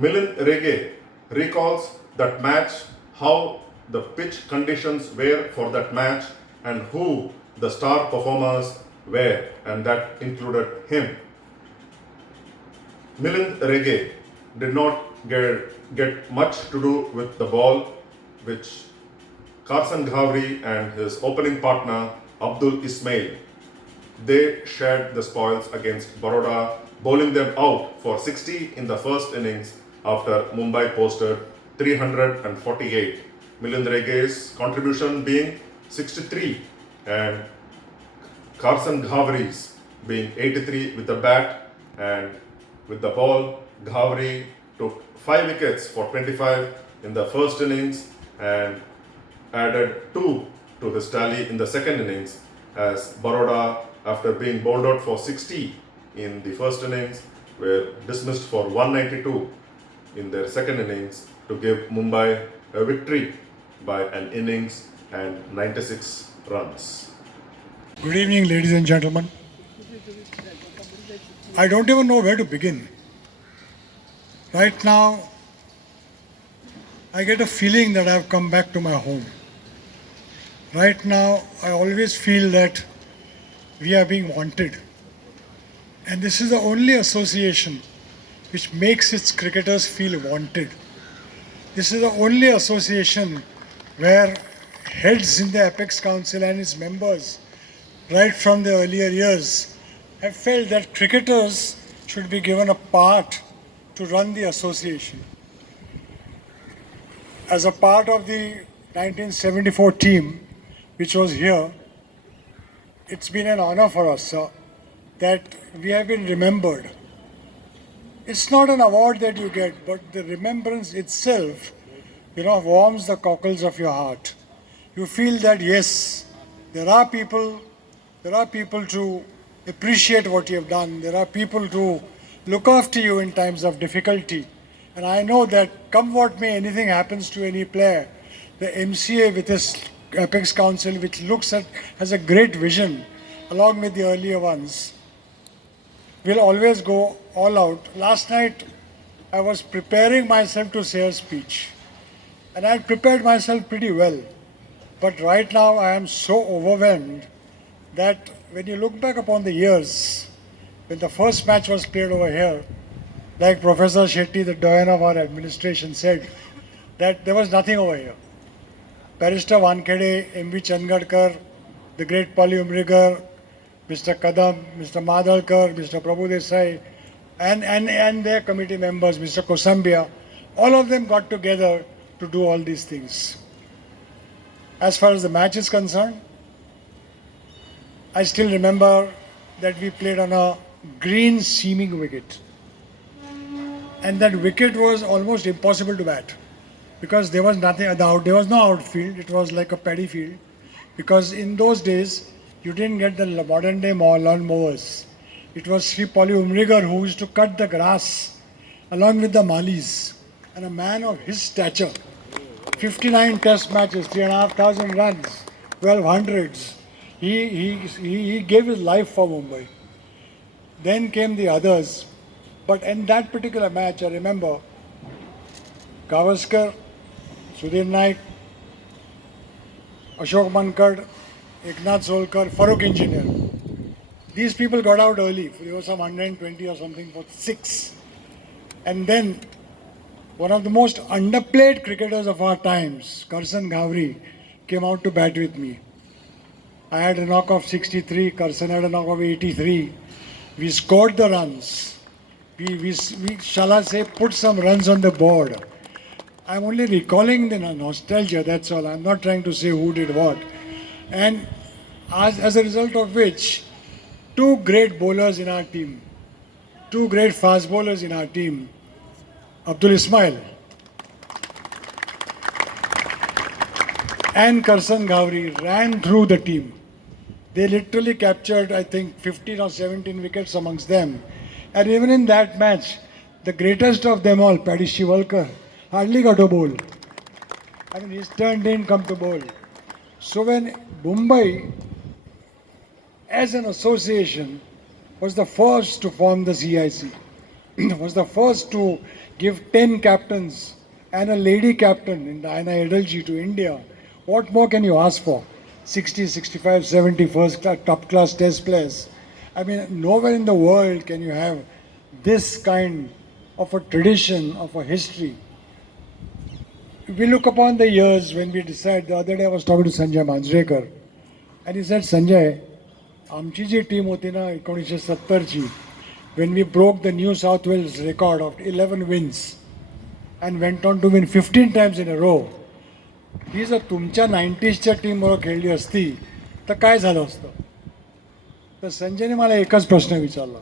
Milind Rege recalls that match, how the pitch conditions were for that match, and who the star performers were, and that included him. Milind Rege did not get much to do with the ball, which Carson Ghavri and his opening partner Abdul Ismail, they shared the spoils against Baroda, bowling them out for 60 in the first innings after Mumbai posted 348. Milind Rege's contribution being 63 and Carson Ghavri's being 83 with the bat, and with the ball, Ghavri took 5 wickets for 25 in the first innings and added 2 to his tally in the second innings, as Baroda, after being bowled out for 60 in the first innings, were dismissed for 192 in their second innings to give Mumbai a victory by an innings and 96 runs. Good evening, ladies and gentlemen. I don't even know where to begin. Right now, I get a feeling that I've come back to my home. Right now, I always feel that we are being wanted. And this is the only association which makes its cricketers feel wanted. This is the only association where heads in the Apex Council and its members, right from the earlier years, have felt that cricketers should be given a part to run the association. As a part of the 1974 team, which was here, it's been an honor for us, sir, that we have been remembered. It's not an award that you get, but the remembrance itself, warms the cockles of your heart. You feel that yes, there are people to appreciate what you have done. There are people to look after you in times of difficulty. And I know that come what may, anything happens to any player, the MCA with his Apex Council, which has a great vision, along with the earlier ones, will always go all out. Last night, I was preparing myself to say a speech. And I had prepared myself pretty well. But right now, I am so overwhelmed that when you look back upon the years, when the first match was played over here, like Professor Shetty, the doyen of our administration, said, that there was nothing over here. Barrister Wankhede, M.V. Changadkar, the great Umrigar, Mr. Kadam, Mr. Madhalkar, Mr. Prabhu Desai, and their committee members, Mr. Kosambia, all of them got together to do all these things. As far as the match is concerned, I still remember that we played on a green seaming wicket. And that wicket was almost impossible to bat because there was nothing, there was no outfield, it was like a paddy field. Because in those days, you didn't get the modern day lawn mowers. It was Sri Umrigar who used to cut the grass along with the malis. And a man of his stature, 59 test matches, 3,500 runs, 12 hundreds. He gave his life for Mumbai. Then came the others. But in that particular match, I remember Gavaskar, Sudhir Naik, Ashok Mankad, Eknath Solkar, Farooq Engineer. These people got out early. There was some 120 or something for 6. And then one of the most underplayed cricketers of our times, Carson Ghavri, came out to bat with me. I had a knock of 63, Carson had a knock of 83. We scored the runs. We shall I say, put some runs on the board. I'm only recalling the nostalgia, that's all. I'm not trying to say who did what. And as a result of which, 2 great bowlers in our team, 2 great fast bowlers in our team, Abdul Ismail and Carson Ghavri ran through the team. They literally captured, I think, 15 or 17 wickets amongst them. And even in that match, the greatest of them all, Padmakar Shivalkar, hardly got a bowl. I mean, his turn didn't come to bowl. So when Mumbai, as an association, was the first to form the CIC, was the first to give 10 captains and a lady captain in Diana Edalji to India. What more can you ask for? 60, 65, 70 first class, top class test players. I mean, nowhere in the world can you have this kind of a tradition, of a history. We look upon the years when we decide. The other day I was talking to Sanjay Manjrekar and he said, Sanjay, आमची जी team होती ना 1970ची, when we broke the New South Wales record of 11 wins and went on to win 15 times in a row, ही जर तुमच्या 90sच्या टीमबरोबर खेळली असती तर काय झालं असतं? तर संजयने मला एकच प्रश्न विचारला.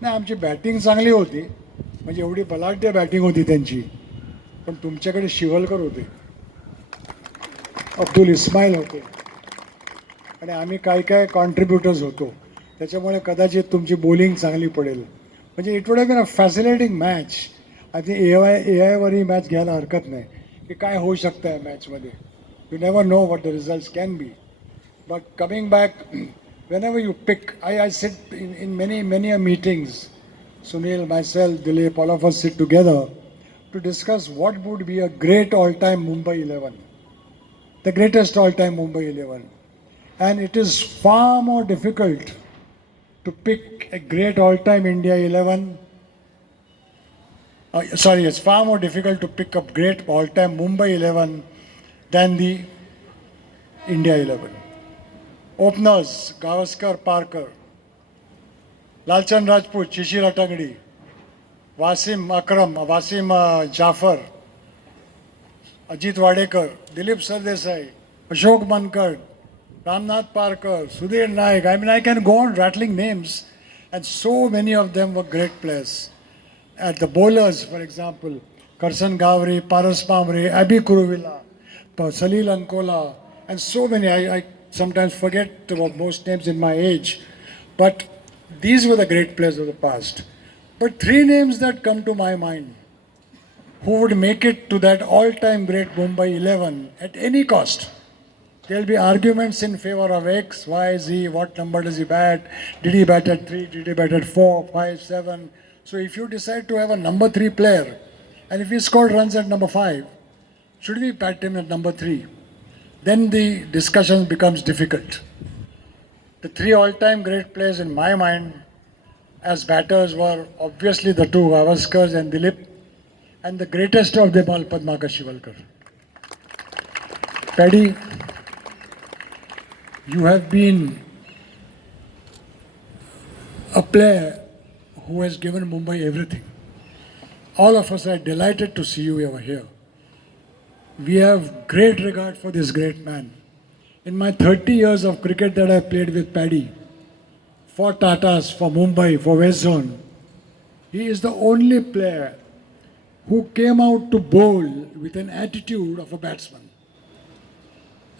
नाही, आमची बॅटिंग चांगली होती, म्हणजे एवढी बलाढ्य बॅटिंग होती त्यांची, पण तुमच्याकडे शिवलकर होते, अब्दुल इस्माईल होते आणि आम्ही काय काय कॉन्ट्रीब्युटर्स होतो, त्याच्यामुळे कदाचित तुमची बॉलिंग चांगली पडेल. म्हणजे it would have been a fascinating match. I think ए आयवर ही मॅच घ्यायला हरकत नाही की काय होऊ शकतं या मॅचमध्ये. You never know what the results can be. But coming back, whenever you pick, I sit in many meetings, Sunil, myself, Dilip, all of us sit together to discuss what would be a great all-time Mumbai 11, the greatest all-time Mumbai 11. And it is far more difficult to pick a great all-time India 11. It's far more difficult to pick up great all-time Mumbai 11 than the India 11. Openers, Gavaskar, Parker, Lalchand Rajput, Shishir Atangdi, Wasim Jafar, Ajit Wadekar, Dilip Sardesai, Ashok Mankad, Ramnath Parker, Sudhir Naik. I mean, I can go on rattling names, and so many of them were great players. At the bowlers, for example, Karsan Ghavri, Paras Pamre, Abhi Kuruvilla, Salil Ankola, and so many. I sometimes forget about most names in my age, but these were the great players of the past. But three names that come to my mind who would make it to that all-time great Mumbai 11 at any cost. There will be arguments in favor of X, Y, Z, what number does he bat, did he bat at 3, did he bat at 4, 5, 7. So if you decide to have a number 3 player, and if he scored runs at number 5, should we bat him at number 3? Then the discussion becomes difficult. The three all-time great players in my mind as batters were obviously the two Gavaskars and Dilip, and the greatest of them all, Padmakar Shivalkar. Paddy, you have been a player who has given Mumbai everything. All of us are delighted to see you over here. We have great regard for this great man. In my 30 years of cricket that I played with Paddy, for Tatas, for Mumbai, for West Zone, he is the only player who came out to bowl with an attitude of a batsman.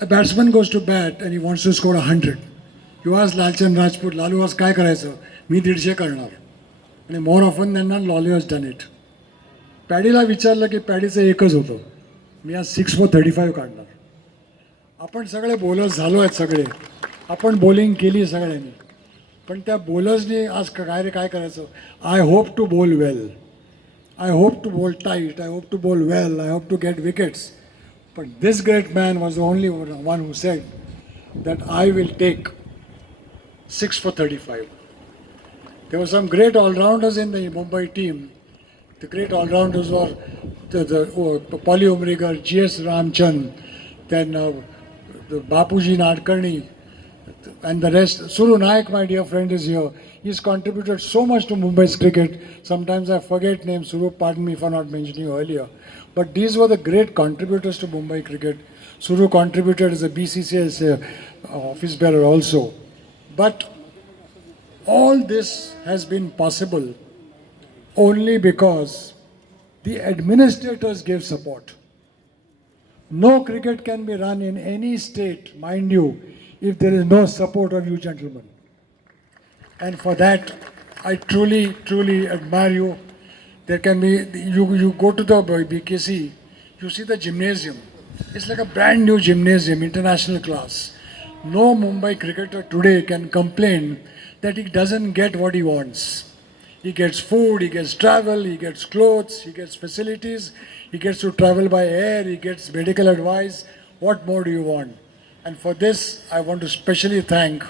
A batsman goes to bat and he wants to score 100. You ask Lalchand Rajput, Lalu was काय करायचं? मी 150 करणार. आणि more often than not, Lalu has done it. पॅडीला विचारलं की पॅडीचं एकच होतं, मी आज 6 for 35 काढणार. आपण सगळे बॉलर्स झालो आहेत सगळे, आपण बॉलिंग केली सगळ्यांनी, पण त्या बॉलर्सनी आज काय करायचं? I hope to bowl well, I hope to bowl tight, I hope to bowl well, I hope to get wickets. But this great man was the only one who said that I will take 6 for 35. There were some great all-rounders in the Mumbai team. The great all-rounders were Paulie Umrigar, G.S. Ramchand, then the Bapuji Nadkarni, and the rest. Suru Naik, my dear friend, is here. He's contributed so much to Mumbai's cricket. Sometimes I forget names. Suru, pardon me for not mentioning you earlier. But these were the great contributors to Mumbai cricket. Suru contributed as a BCCS office bearer also. But all this has been possible only because the administrators gave support. No cricket can be run in any state, mind you, if there is no support of you gentlemen. And for that, I truly admire you. There can be, you go to the BKC, you see the gymnasium. It's like a brand new gymnasium, international class. No Mumbai cricketer today can complain that he doesn't get what he wants. He gets food, he gets travel, he gets clothes, he gets facilities, he gets to travel by air, he gets medical advice. What more do you want? And for this, I want to specially thank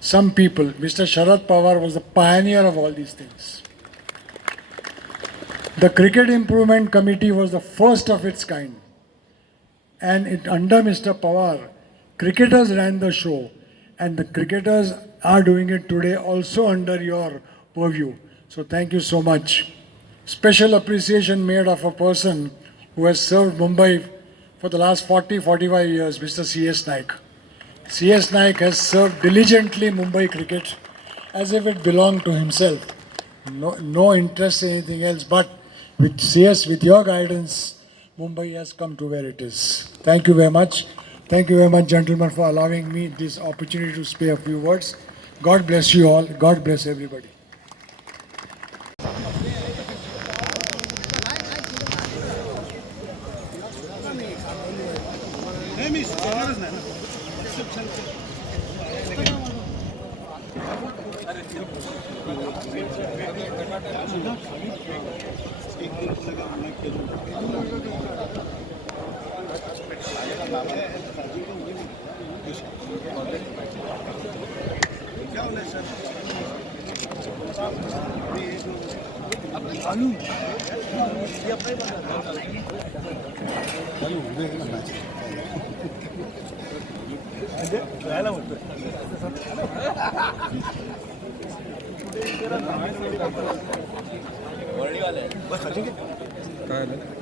some people. Mr. Sharad Pawar was the pioneer of all these things. The Cricket Improvement Committee was the first of its kind. And under Mr. Pawar, cricketers ran the show. And the cricketers are doing it today also under your purview. So thank you so much. Special appreciation made of a person who has served Mumbai for the last 40-45 years, Mr. C.S. Naik. C.S. Naik has served diligently Mumbai cricket as if it belonged to himself. No interest in anything else, but with CS, with your guidance, Mumbai has come to where it is. Thank you very much. Thank you very much, gentlemen, for allowing me this opportunity to say a few words. God bless you all. God bless everybody. बस